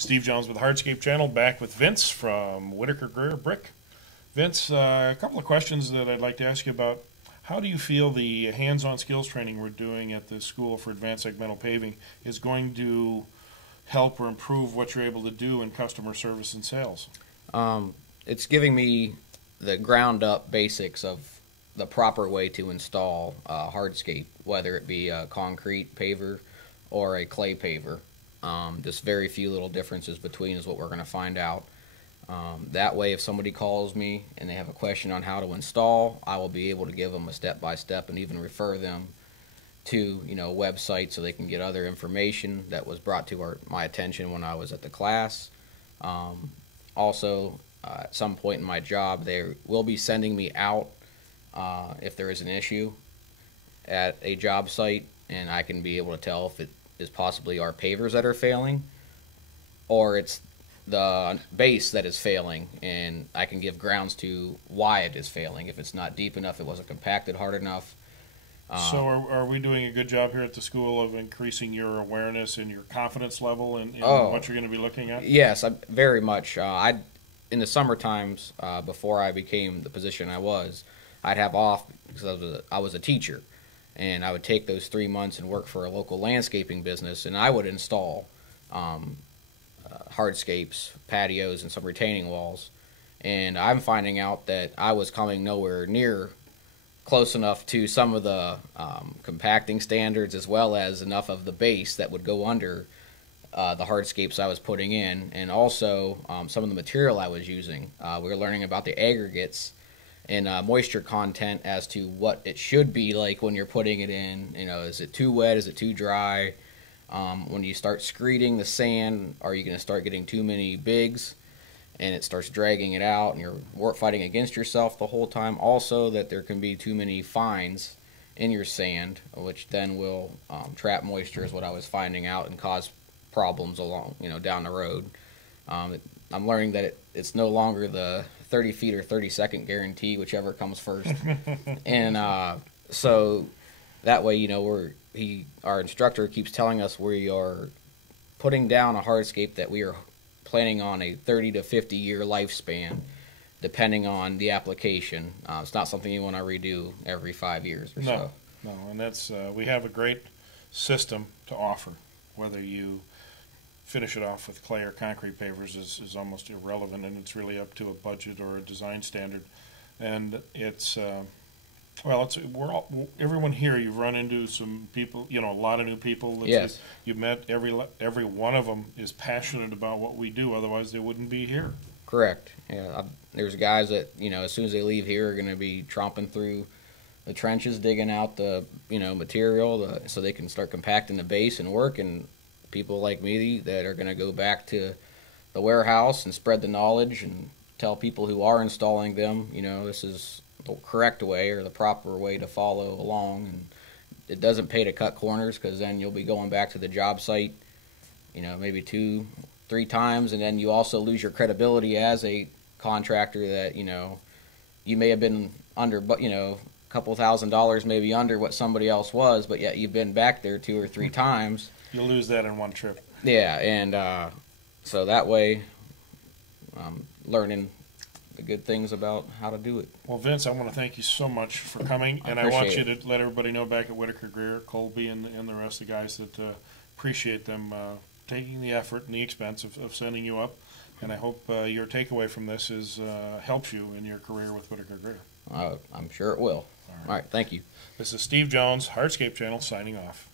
Steve Jones with Hardscape channel, back with Vince from Whitacre Greer Brick. Vince, a couple of questions that I'd like to ask you about. How do you feel the hands-on skills training we're doing at the School for Advanced Segmental Paving is going to help or improve what you're able to do in customer service and sales? It's giving me the ground-up basics of the proper way to install hardscape, whether it be a concrete paver or a clay paver. Just very few little differences between is what we're going to find out. That way, if somebody calls me and they have a question on how to install, I will be able to give them a step-by-step and even refer them to a website so they can get other information that was brought to my attention when I was at the class. Also, at some point in my job, they will be sending me out if there is an issue at a job site, and I can be able to tell if it is possibly our pavers that are failing or it's the base that is failing, and I can give grounds to why it is failing. If it's not deep enough, it wasn't compacted hard enough. So are we doing a good job here at the school of increasing your awareness and your confidence level in what you're going to be looking at? Yes, very much. In the summer times, before I became the position I was, I'd have off because I was a teacher, and I would take those 3 months and work for a local landscaping business, and I would install hardscapes, patios, and some retaining walls. And I'm finding out that I was coming nowhere near close enough to some of the compacting standards, as well as enough of the base that would go under the hardscapes I was putting in, and also some of the material I was using. We were learning about the aggregates and moisture content as to what it should be like when you're putting it in. Is it too wet? Is it too dry? When you start screeding the sand, are you going to start getting too many bigs and it starts dragging it out and you're fighting against yourself the whole time? Also, that there can be too many fines in your sand, which then will trap moisture, is what I was finding out, and cause problems along down the road. I'm learning that it's no longer the 30 feet or 30-second guarantee, whichever comes first. And so that way, our instructor keeps telling us we are putting down a hardscape that we are planning on a 30 to 50 year lifespan, depending on the application. It's not something you want to redo every 5 years or so. No, and that's we have a great system to offer. Whether you finish it off with clay or concrete pavers is almost irrelevant, and it's really up to a budget or a design standard. And it's everyone here. You've run into some people, a lot of new people. Yes. You've met every one of them is passionate about what we do. Otherwise, they wouldn't be here. Correct. Yeah. There's guys that as soon as they leave here are going to be tromping through the trenches, digging out the material so they can start compacting the base and work. And people like me that are going to go back to the warehouse and spread the knowledge and tell people who are installing them, this is the correct way or the proper way to follow along. And it doesn't pay to cut corners, because then you'll be going back to the job site maybe 2-3 times, and then you also lose your credibility as a contractor that you may have been under, but a couple $1,000s maybe under what somebody else was, but yet you've been back there 2 or 3 times. You'll lose that in one trip. Yeah. And so that way learning the good things about how to do it. Well, Vince, I want to thank you so much for coming, and I want you to let everybody know back at Whitacre Greer, Colby, and the rest of the guys that appreciate them taking the effort and the expense of sending you up. And I hope your takeaway from this is helps you in your career with Whitacre Greer. I'm sure it will. All right, thank you. This is Steve Jones, Hardscape Channel, signing off.